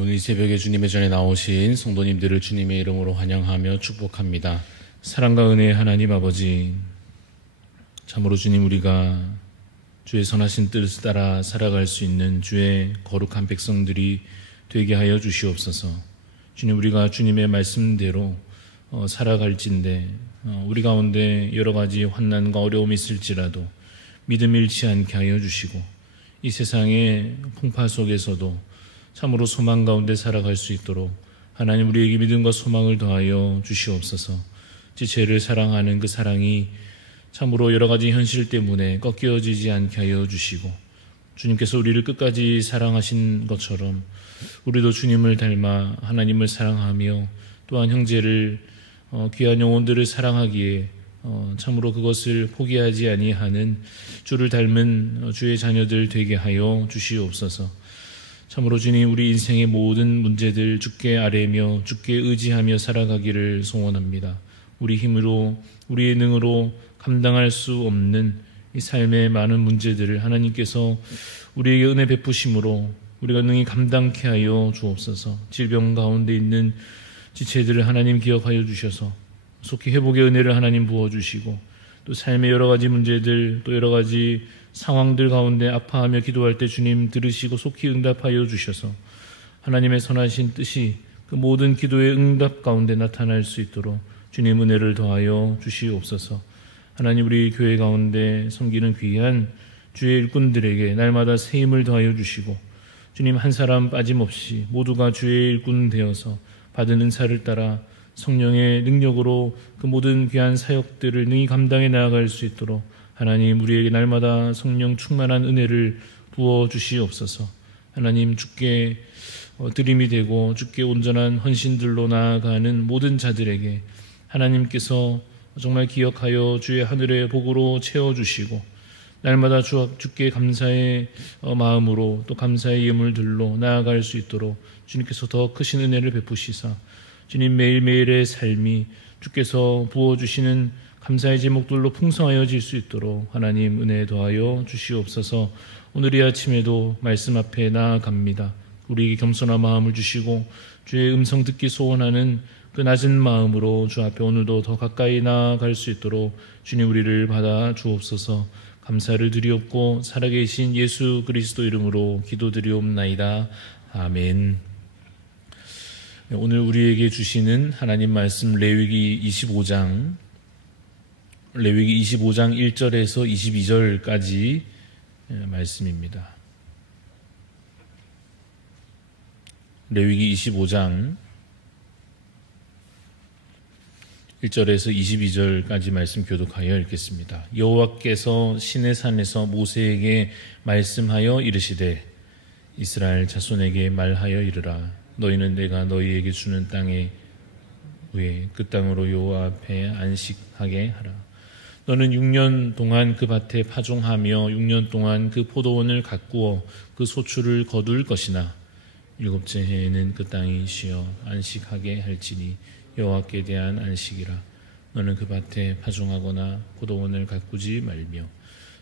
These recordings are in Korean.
오늘 이 새벽에 주님의 전에 나오신 성도님들을 주님의 이름으로 환영하며 축복합니다. 사랑과 은혜의 하나님 아버지, 참으로 주님, 우리가 주의 선하신 뜻을 따라 살아갈 수 있는 주의 거룩한 백성들이 되게 하여 주시옵소서. 주님, 우리가 주님의 말씀대로 살아갈진대 우리 가운데 여러 가지 환난과 어려움이 있을지라도 믿음 잃지 않게 하여 주시고, 이 세상의 풍파 속에서도 참으로 소망 가운데 살아갈 수 있도록 하나님 우리에게 믿음과 소망을 더하여 주시옵소서. 지체를 사랑하는 그 사랑이 참으로 여러 가지 현실 때문에 꺾여지지 않게 하여 주시고, 주님께서 우리를 끝까지 사랑하신 것처럼 우리도 주님을 닮아 하나님을 사랑하며 또한 형제를 귀한 영혼들을 사랑하기에 참으로 그것을 포기하지 아니하는 주를 닮은 주의 자녀들 되게 하여 주시옵소서. 참으로 주님, 우리 인생의 모든 문제들 주께 아뢰며 주께 의지하며 살아가기를 소원합니다. 우리 힘으로, 우리의 능으로 감당할 수 없는 이 삶의 많은 문제들을 하나님께서 우리에게 은혜 베푸심으로 우리가 능히 감당케 하여 주옵소서. 질병 가운데 있는 지체들을 하나님 기억하여 주셔서 속히 회복의 은혜를 하나님 부어주시고, 또 삶의 여러 가지 문제들, 또 여러 가지 상황들 가운데 아파하며 기도할 때 주님 들으시고 속히 응답하여 주셔서 하나님의 선하신 뜻이 그 모든 기도의 응답 가운데 나타날 수 있도록 주님 은혜를 더하여 주시옵소서. 하나님, 우리 교회 가운데 섬기는 귀한 주의 일꾼들에게 날마다 새 힘을 더하여 주시고, 주님 한 사람 빠짐없이 모두가 주의 일꾼 되어서 받은 은사를 따라 성령의 능력으로 그 모든 귀한 사역들을 능히 감당해 나아갈 수 있도록 하나님 우리에게 날마다 성령 충만한 은혜를 부어 주시옵소서. 하나님, 주께 드림이 되고 주께 온전한 헌신들로 나아가는 모든 자들에게 하나님께서 정말 기억하여 주의 하늘의 복으로 채워주시고, 날마다 주께 감사의 마음으로 또 감사의 예물들로 나아갈 수 있도록 주님께서 더 크신 은혜를 베푸시사 주님 매일매일의 삶이 주께서 부어주시는 감사의 제목들로 풍성하여질 수 있도록 하나님 은혜 더하여 주시옵소서. 오늘 이 아침에도 말씀 앞에 나아갑니다. 우리에게 겸손한 마음을 주시고 주의 음성 듣기 소원하는 그 낮은 마음으로 주 앞에 오늘도 더 가까이 나아갈 수 있도록 주님 우리를 받아 주옵소서. 감사를 드리옵고 살아계신 예수 그리스도 이름으로 기도드리옵나이다. 아멘. 오늘 우리에게 주시는 하나님 말씀 레위기 25장 1절에서 22절까지 말씀입니다. 레위기 25장 1절에서 22절까지 말씀 교독하여 읽겠습니다. 여호와께서 시내산에서 모세에게 말씀하여 이르시되 이스라엘 자손에게 말하여 이르라. 너희는 내가 너희에게 주는 땅에 위에 그 땅으로 여호와 앞에 안식하게 하라. 너는 6년 동안 그 밭에 파종하며 6년 동안 그 포도원을 가꾸어 그 소출을 거둘 것이나 7째 해에는 그 땅이 쉬어 안식하게 할지니 여호와께 대한 안식이라. 너는 그 밭에 파종하거나 포도원을 가꾸지 말며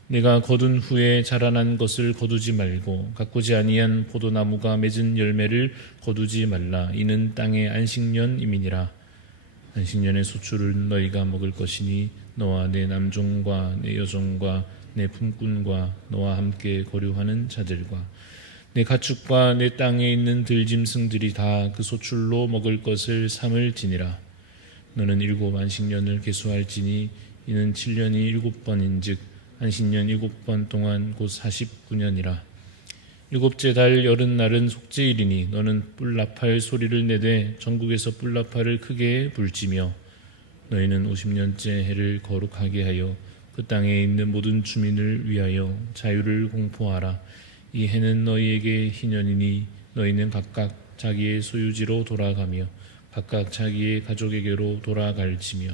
내가 거둔 후에 자라난 것을 거두지 말고 가꾸지 아니한 포도나무가 맺은 열매를 거두지 말라. 이는 땅의 안식년임이니라. 안식년의 소출을 너희가 먹을 것이니 너와 내 남종과 내 여종과 내 품꾼과 너와 함께 거류하는 자들과 내 가축과 내 땅에 있는 들짐승들이 다 그 소출로 먹을 것을 삼을지니라. 너는 7 안식년을 계수할지니 이는 7년이 7번인즉 안식년 7번 동안 곧 49년이라. 7째 달 여름날은 속죄일이니 너는 뿔나팔 소리를 내되 전국에서 뿔나팔을 크게 불지며 너희는 50년째 해를 거룩하게 하여 그 땅에 있는 모든 주민을 위하여 자유를 공포하라. 이 해는 너희에게 희년이니 너희는 각각 자기의 소유지로 돌아가며 각각 자기의 가족에게로 돌아갈지며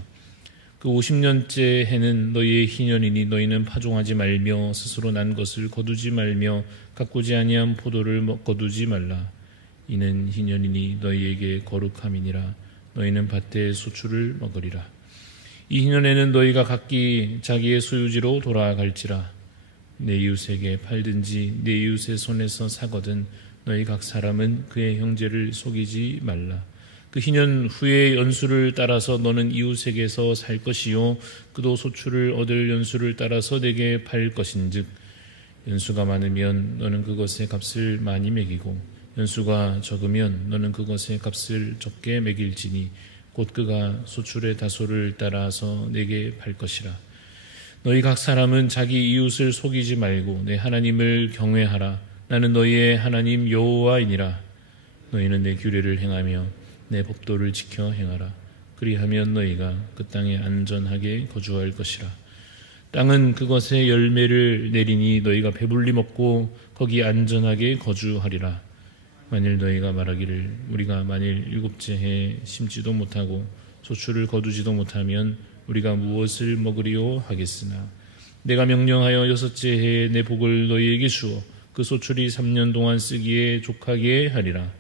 그 50년째 해는 너희의 희년이니 너희는 파종하지 말며 스스로 난 것을 거두지 말며 가꾸지 아니한 포도를 거두지 말라. 이는 희년이니 너희에게 거룩함이니라. 너희는 밭의 소출을 먹으리라. 이 희년에는 너희가 각기 자기의 소유지로 돌아갈지라. 내 이웃에게 팔든지 내 이웃의 손에서 사거든 너희 각 사람은 그의 형제를 속이지 말라. 그 희년 후의 연수를 따라서 너는 이웃에게서 살 것이요 그도 소출을 얻을 연수를 따라서 내게 팔 것인즉 연수가 많으면 너는 그것의 값을 많이 매기고 연수가 적으면 너는 그것의 값을 적게 매길지니 곧 그가 소출의 다소를 따라서 내게 팔 것이라. 너희 각 사람은 자기 이웃을 속이지 말고 내 하나님을 경외하라. 나는 너희의 하나님 여호와이니라. 너희는 내 규례를 행하며 내 법도를 지켜 행하라. 그리하면 너희가 그 땅에 안전하게 거주할 것이라. 땅은 그것의 열매를 내리니 너희가 배불리 먹고 거기 안전하게 거주하리라. 만일 너희가 말하기를 우리가 만일 일곱째 해에 심지도 못하고 소출을 거두지도 못하면 우리가 무엇을 먹으리요 하겠으나 내가 명령하여 여섯째 해에 내 복을 너희에게 주어 그 소출이 3년 동안 쓰기에 족하게 하리라.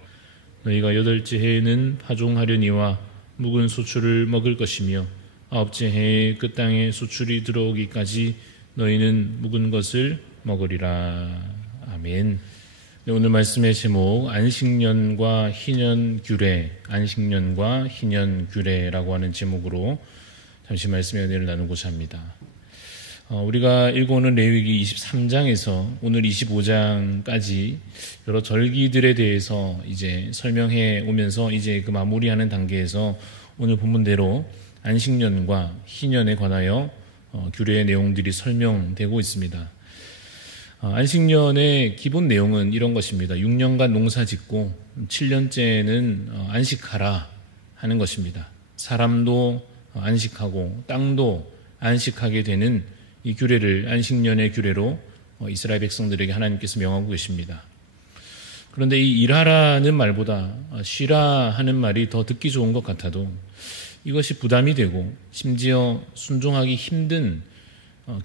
너희가 여덟째 해에는 파종하려니와 묵은 소출을 먹을 것이며 아홉째 해에 그 땅에 소출이 들어오기까지 너희는 묵은 것을 먹으리라. 아멘. 네, 오늘 말씀의 제목 안식년과 희년규례, 안식년과 희년규례라고 하는 제목으로 잠시 말씀의 은혜를 나누고자 합니다. 우리가 읽어오는 레위기 23장에서 오늘 25장까지 여러 절기들에 대해서 이제 설명해 오면서 이제 그 마무리하는 단계에서 오늘 본문대로 안식년과 희년에 관하여 규례의 내용들이 설명되고 있습니다. 안식년의 기본 내용은 이런 것입니다. 6년간 농사 짓고 7년째는 안식하라 하는 것입니다. 사람도 안식하고 땅도 안식하게 되는 이 규례를 안식년의 규례로 이스라엘 백성들에게 하나님께서 명하고 계십니다. 그런데 이 일하라는 말보다 쉬라 하는 말이 더 듣기 좋은 것 같아도 이것이 부담이 되고 심지어 순종하기 힘든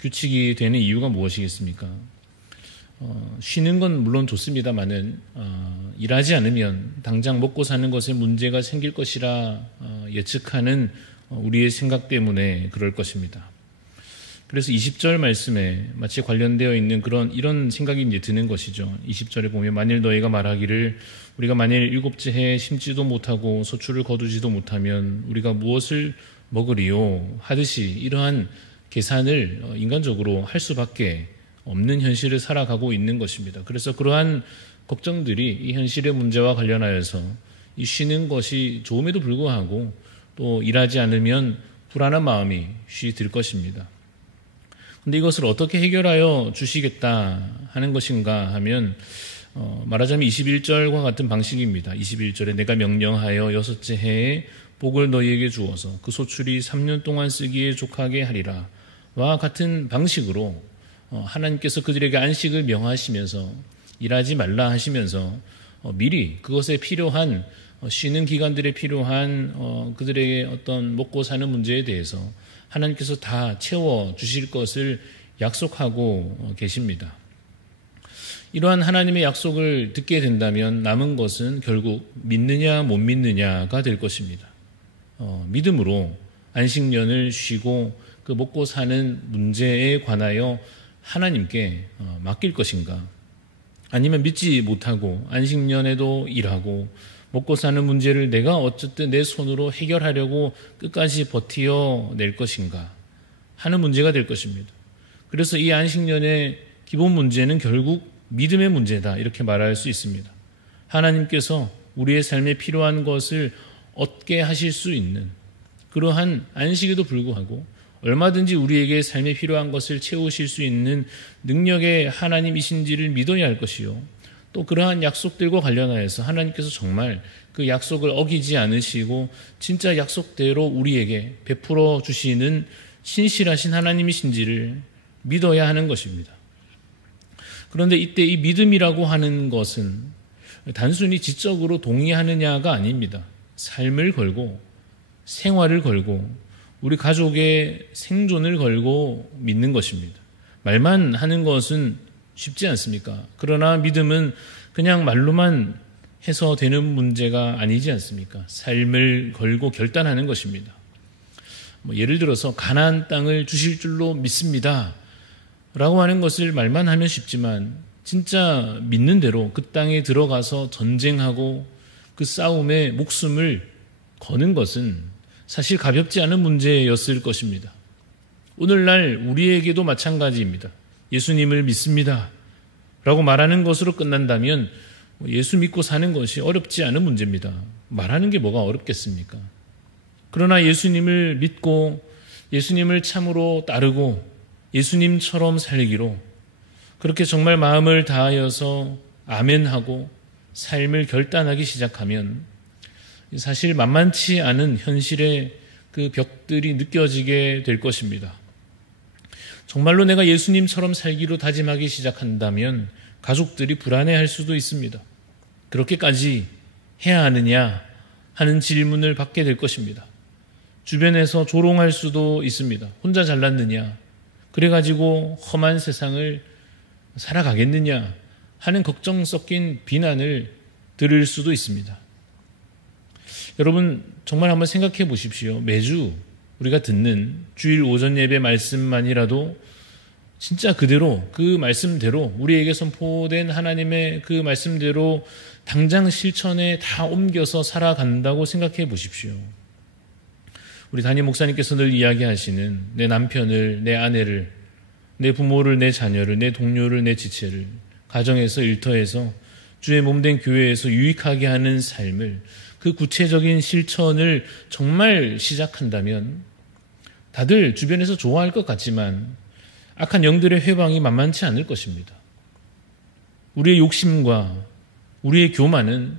규칙이 되는 이유가 무엇이겠습니까? 쉬는 건 물론 좋습니다마는 일하지 않으면 당장 먹고 사는 것에 문제가 생길 것이라 예측하는 우리의 생각 때문에 그럴 것입니다. 그래서 20절 말씀에 마치 관련되어 있는 이런 생각이 이제 드는 것이죠. 20절에 보면 만일 너희가 말하기를 우리가 만일 일곱째 해에 심지도 못하고 소출을 거두지도 못하면 우리가 무엇을 먹으리요 하듯이 이러한 계산을 인간적으로 할 수밖에 없는 현실을 살아가고 있는 것입니다. 그래서 그러한 걱정들이 이 현실의 문제와 관련하여서 이 쉬는 것이 좋음에도 불구하고 또 일하지 않으면 불안한 마음이 들 것입니다. 그런데 이것을 어떻게 해결하여 주시겠다 하는 것인가 하면 말하자면 21절과 같은 방식입니다. 21절에 내가 명령하여 여섯째 해에 복을 너희에게 주어서 그 소출이 3년 동안 쓰기에 족하게 하리라 와 같은 방식으로 하나님께서 그들에게 안식을 명하시면서 일하지 말라 하시면서 미리 그것에 필요한 쉬는 기간들에 필요한 그들에게 어떤 먹고 사는 문제에 대해서 하나님께서 다 채워주실 것을 약속하고 계십니다. 이러한 하나님의 약속을 듣게 된다면 남은 것은 결국 믿느냐 못 믿느냐가 될 것입니다. 믿음으로 안식년을 쉬고 그 먹고 사는 문제에 관하여 하나님께 맡길 것인가, 아니면 믿지 못하고 안식년에도 일하고 먹고 사는 문제를 내가 어쨌든 내 손으로 해결하려고 끝까지 버티어낼 것인가 하는 문제가 될 것입니다. 그래서 이 안식년의 기본 문제는 결국 믿음의 문제다 이렇게 말할 수 있습니다. 하나님께서 우리의 삶에 필요한 것을 얻게 하실 수 있는 그러한 안식에도 불구하고 얼마든지 우리에게 삶에 필요한 것을 채우실 수 있는 능력의 하나님이신지를 믿어야 할 것이요, 또 그러한 약속들과 관련하여서 하나님께서 정말 그 약속을 어기지 않으시고 진짜 약속대로 우리에게 베풀어 주시는 신실하신 하나님이신지를 믿어야 하는 것입니다. 그런데 이때 이 믿음이라고 하는 것은 단순히 지적으로 동의하느냐가 아닙니다. 삶을 걸고 생활을 걸고 우리 가족의 생존을 걸고 믿는 것입니다. 말만 하는 것은 쉽지 않습니까? 그러나 믿음은 그냥 말로만 해서 되는 문제가 아니지 않습니까? 삶을 걸고 결단하는 것입니다. 예를 들어서 가나안 땅을 주실 줄로 믿습니다 라고 하는 것을 말만 하면 쉽지만 진짜 믿는 대로 그 땅에 들어가서 전쟁하고 그 싸움에 목숨을 거는 것은 사실 가볍지 않은 문제였을 것입니다. 오늘날 우리에게도 마찬가지입니다. 예수님을 믿습니다 라고 말하는 것으로 끝난다면 예수 믿고 사는 것이 어렵지 않은 문제입니다. 말하는 게 뭐가 어렵겠습니까? 그러나 예수님을 믿고 예수님을 참으로 따르고 예수님처럼 살기로 그렇게 정말 마음을 다하여서 아멘하고 삶을 결단하기 시작하면 사실 만만치 않은 현실의 그 벽들이 느껴지게 될 것입니다. 정말로 내가 예수님처럼 살기로 다짐하기 시작한다면 가족들이 불안해할 수도 있습니다. 그렇게까지 해야 하느냐 하는 질문을 받게 될 것입니다. 주변에서 조롱할 수도 있습니다. 혼자 잘났느냐, 그래가지고 험한 세상을 살아가겠느냐 하는 걱정 섞인 비난을 들을 수도 있습니다. 여러분 정말 한번 생각해 보십시오. 매주 우리가 듣는 주일 오전 예배 말씀만이라도 진짜 그대로 그 말씀대로 우리에게 선포된 하나님의 그 말씀대로 당장 실천에 다 옮겨서 살아간다고 생각해 보십시오. 우리 담임 목사님께서 늘 이야기하시는 내 남편을, 내 아내를, 내 부모를, 내 자녀를, 내 동료를, 내 지체를 가정에서 일터에서 주의 몸된 교회에서 유익하게 하는 삶을 그 구체적인 실천을 정말 시작한다면 다들 주변에서 좋아할 것 같지만 악한 영들의 회방이 만만치 않을 것입니다. 우리의 욕심과 우리의 교만은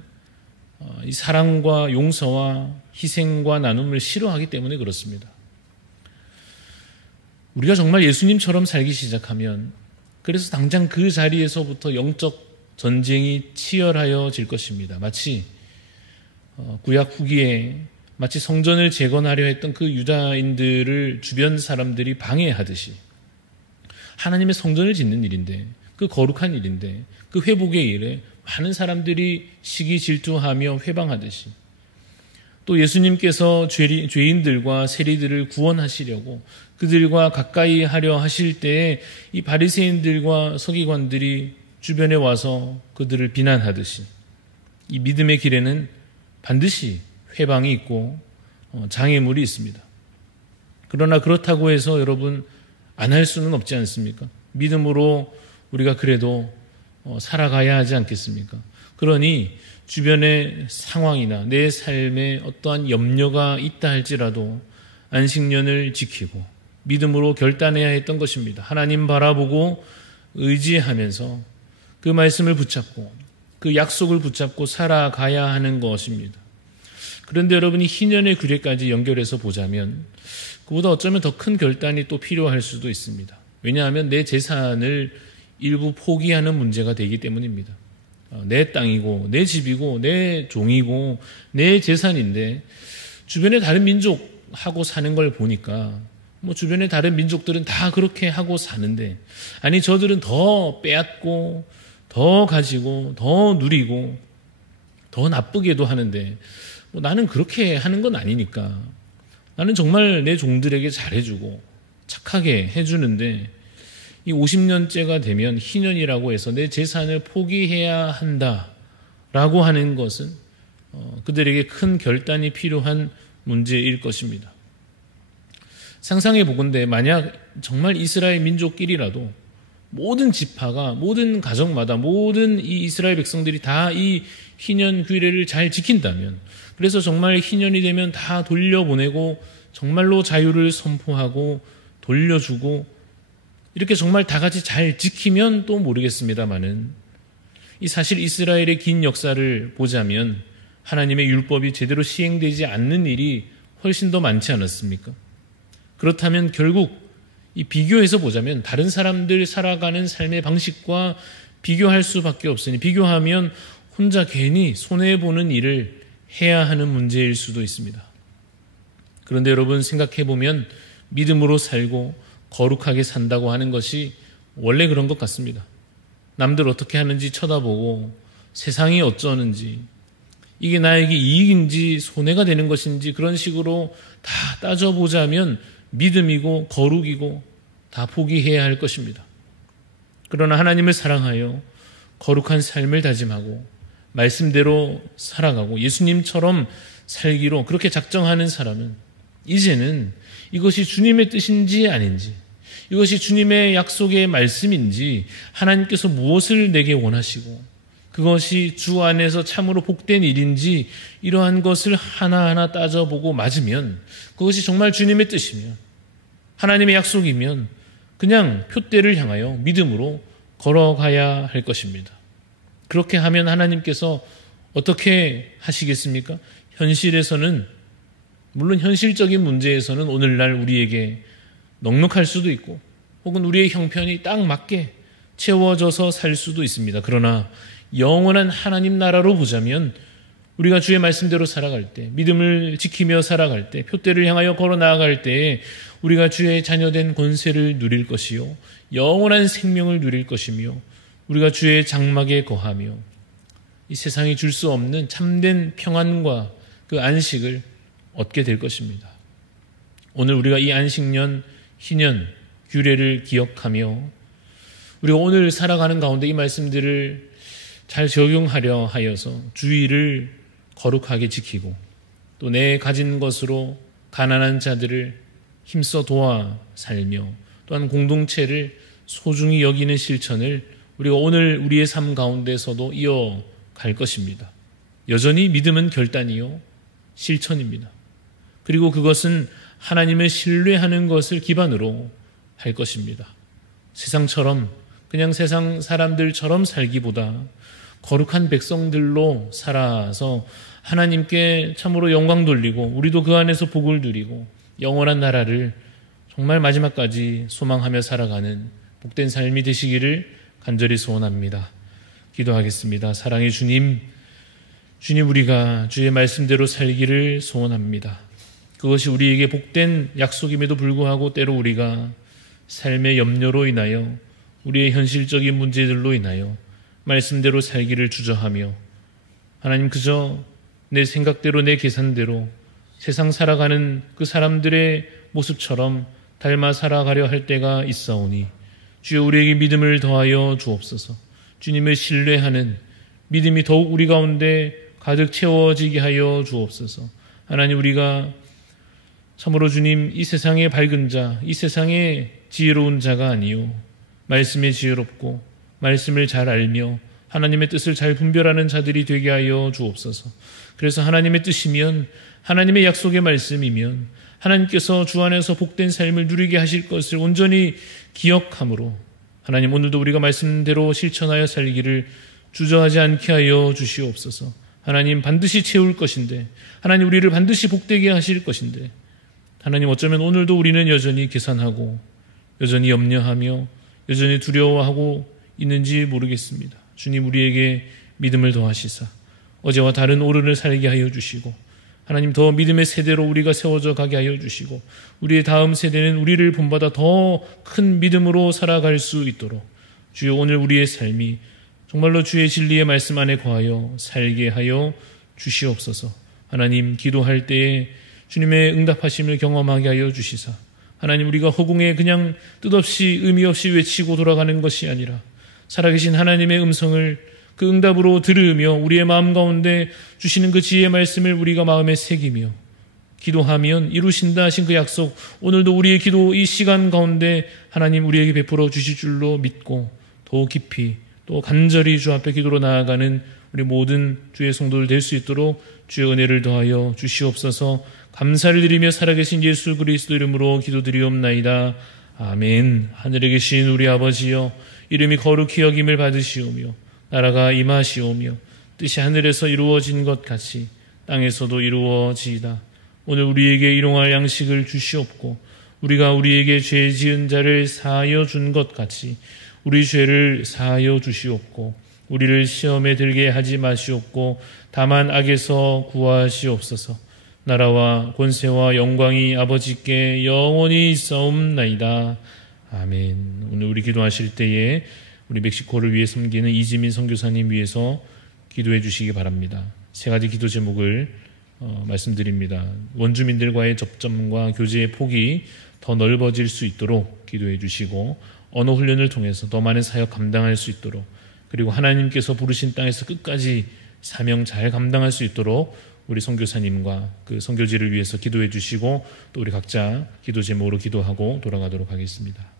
이 사랑과 용서와 희생과 나눔을 싫어하기 때문에 그렇습니다. 우리가 정말 예수님처럼 살기 시작하면 그래서 당장 그 자리에서부터 영적 전쟁이 치열하여질 것입니다. 마치 구약 후기에 마치 성전을 재건하려 했던 그 유다인들을 주변 사람들이 방해하듯이 하나님의 성전을 짓는 일인데 그 거룩한 일인데 그 회복의 일에 많은 사람들이 시기 질투하며 회방하듯이 또 예수님께서 죄인들과 세리들을 구원하시려고 그들과 가까이 하려 하실 때에 이 바리새인들과 서기관들이 주변에 와서 그들을 비난하듯이 이 믿음의 길에는 반드시 회방이 있고 장애물이 있습니다. 그러나 그렇다고 해서 여러분 안 할 수는 없지 않습니까? 믿음으로 우리가 그래도 살아가야 하지 않겠습니까? 그러니 주변의 상황이나 내 삶에 어떠한 염려가 있다 할지라도 안식년을 지키고 믿음으로 결단해야 했던 것입니다. 하나님 바라보고 의지하면서 그 말씀을 붙잡고 그 약속을 붙잡고 살아가야 하는 것입니다. 그런데 여러분이 희년의 규례까지 연결해서 보자면 그보다 어쩌면 더 큰 결단이 또 필요할 수도 있습니다. 왜냐하면 내 재산을 일부 포기하는 문제가 되기 때문입니다. 내 땅이고 내 집이고 내 종이고 내 재산인데 주변의 다른 민족하고 사는 걸 보니까 주변의 다른 민족들은 다 그렇게 하고 사는데 아니 저들은 더 빼앗고 더 가지고 더 누리고 더 나쁘게도 하는데 나는 그렇게 하는 건 아니니까 나는 정말 내 종들에게 잘해주고 착하게 해주는데 이 50년째가 되면 희년이라고 해서 내 재산을 포기해야 한다라고 하는 것은 그들에게 큰 결단이 필요한 문제일 것입니다. 상상해 보건대 만약 정말 이스라엘 민족끼리라도 모든 지파가 모든 가정마다 모든 이 이스라엘 백성들이 다 이 희년 규례를 잘 지킨다면 그래서 정말 희년이 되면 다 돌려보내고 정말로 자유를 선포하고 돌려주고 이렇게 정말 다 같이 잘 지키면 또 모르겠습니다만은 이 사실 이스라엘의 긴 역사를 보자면 하나님의 율법이 제대로 시행되지 않는 일이 훨씬 더 많지 않았습니까? 그렇다면 결국 이 비교해서 보자면 다른 사람들 살아가는 삶의 방식과 비교할 수밖에 없으니 비교하면 혼자 괜히 손해보는 일을 해야 하는 문제일 수도 있습니다. 그런데 여러분 생각해보면 믿음으로 살고 거룩하게 산다고 하는 것이 원래 그런 것 같습니다. 남들 어떻게 하는지 쳐다보고 세상이 어쩌는지 이게 나에게 이익인지 손해가 되는 것인지 그런 식으로 다 따져보자면 믿음이고 거룩이고 다 포기해야 할 것입니다. 그러나 하나님을 사랑하여 거룩한 삶을 다짐하고 말씀대로 살아가고 예수님처럼 살기로 그렇게 작정하는 사람은 이제는 이것이 주님의 뜻인지 아닌지, 이것이 주님의 약속의 말씀인지, 하나님께서 무엇을 내게 원하시고 그것이 주 안에서 참으로 복된 일인지, 이러한 것을 하나하나 따져보고 맞으면, 그것이 정말 주님의 뜻이면, 하나님의 약속이면 그냥 표대를 향하여 믿음으로 걸어가야 할 것입니다. 그렇게 하면 하나님께서 어떻게 하시겠습니까? 현실에서는, 물론 현실적인 문제에서는 오늘날 우리에게 넉넉할 수도 있고 혹은 우리의 형편이 딱 맞게 채워져서 살 수도 있습니다. 그러나 영원한 하나님 나라로 보자면 우리가 주의 말씀대로 살아갈 때, 믿음을 지키며 살아갈 때, 표대를 향하여 걸어 나아갈 때에 우리가 주의 자녀된 권세를 누릴 것이요, 영원한 생명을 누릴 것이며, 우리가 주의 장막에 거하며 이 세상이 줄 수 없는 참된 평안과 그 안식을 얻게 될 것입니다. 오늘 우리가 이 안식년, 희년, 규례를 기억하며 우리가 오늘 살아가는 가운데 이 말씀들을 잘 적용하려 하여서 주의를 거룩하게 지키고 또 내 가진 것으로 가난한 자들을 힘써 도와 살며 또한 공동체를 소중히 여기는 실천을 우리가 오늘 우리의 삶 가운데서도 이어갈 것입니다. 여전히 믿음은 결단이요 실천입니다. 그리고 그것은 하나님을 신뢰하는 것을 기반으로 할 것입니다. 세상처럼 그냥 세상 사람들처럼 살기보다 거룩한 백성들로 살아서 하나님께 참으로 영광 돌리고 우리도 그 안에서 복을 누리고 영원한 나라를 정말 마지막까지 소망하며 살아가는 복된 삶이 되시기를 간절히 소원합니다. 기도하겠습니다. 사랑의 주님, 우리가 주의 말씀대로 살기를 소원합니다. 그것이 우리에게 복된 약속임에도 불구하고 때로 우리가 삶의 염려로 인하여 우리의 현실적인 문제들로 인하여 말씀대로 살기를 주저하며 하나님 그저 내 생각대로 내 계산대로 세상 살아가는 그 사람들의 모습처럼 닮아 살아가려 할 때가 있사오니 주여 우리에게 믿음을 더하여 주옵소서. 주님을 신뢰하는 믿음이 더욱 우리 가운데 가득 채워지게 하여 주옵소서. 하나님 우리가 참으로 주님 이 세상의 밝은 자, 이 세상의 지혜로운 자가 아니요 말씀에 지혜롭고 말씀을 잘 알며 하나님의 뜻을 잘 분별하는 자들이 되게 하여 주옵소서. 그래서 하나님의 뜻이면 하나님의 약속의 말씀이면 하나님께서 주 안에서 복된 삶을 누리게 하실 것을 온전히 기억함으로 하나님 오늘도 우리가 말씀대로 실천하여 살기를 주저하지 않게 하여 주시옵소서. 하나님 반드시 채울 것인데 하나님 우리를 반드시 복되게 하실 것인데 하나님 어쩌면 오늘도 우리는 여전히 계산하고 여전히 염려하며 여전히 두려워하고 있는지 모르겠습니다. 주님 우리에게 믿음을 더하시사 어제와 다른 오늘을 살게 하여 주시고 하나님 더 믿음의 세대로 우리가 세워져 가게 하여 주시고 우리의 다음 세대는 우리를 본받아 더 큰 믿음으로 살아갈 수 있도록 주여 오늘 우리의 삶이 정말로 주의 진리의 말씀 안에 거하여 살게 하여 주시옵소서. 하나님 기도할 때에 주님의 응답하심을 경험하게 하여 주시사 하나님 우리가 허공에 그냥 뜻없이 의미 없이 외치고 돌아가는 것이 아니라 살아계신 하나님의 음성을 그 응답으로 들으며 우리의 마음 가운데 주시는 그 지혜의 말씀을 우리가 마음에 새기며 기도하면 이루신다 하신 그 약속 오늘도 우리의 기도 이 시간 가운데 하나님 우리에게 베풀어 주실 줄로 믿고 더 깊이 또 간절히 주 앞에 기도로 나아가는 우리 모든 주의 성도들 될 수 있도록 주의 은혜를 더하여 주시옵소서. 감사를 드리며 살아계신 예수 그리스도 이름으로 기도드리옵나이다. 아멘. 하늘에 계신 우리 아버지여 이름이 거룩히 여김을 받으시오며 나라가 임하시오며 뜻이 하늘에서 이루어진 것 같이 땅에서도 이루어지이다. 오늘 우리에게 일용할 양식을 주시옵고 우리가 우리에게 죄 지은 자를 사하여 준 것 같이 우리 죄를 사하여 주시옵고 우리를 시험에 들게 하지 마시옵고 다만 악에서 구하시옵소서. 나라와 권세와 영광이 아버지께 영원히 있사옵나이다. 아멘. 오늘 우리 기도하실 때에 우리 멕시코를 위해 섬기는 이지민 선교사님 위해서 기도해 주시기 바랍니다. 세 가지 기도 제목을 말씀드립니다. 원주민들과의 접점과 교제의 폭이 더 넓어질 수 있도록 기도해 주시고 언어 훈련을 통해서 더 많은 사역 감당할 수 있도록 그리고 하나님께서 부르신 땅에서 끝까지 사명 잘 감당할 수 있도록 우리 선교사님과 그 선교지를 위해서 기도해 주시고 또 우리 각자 기도 제목으로 기도하고 돌아가도록 하겠습니다.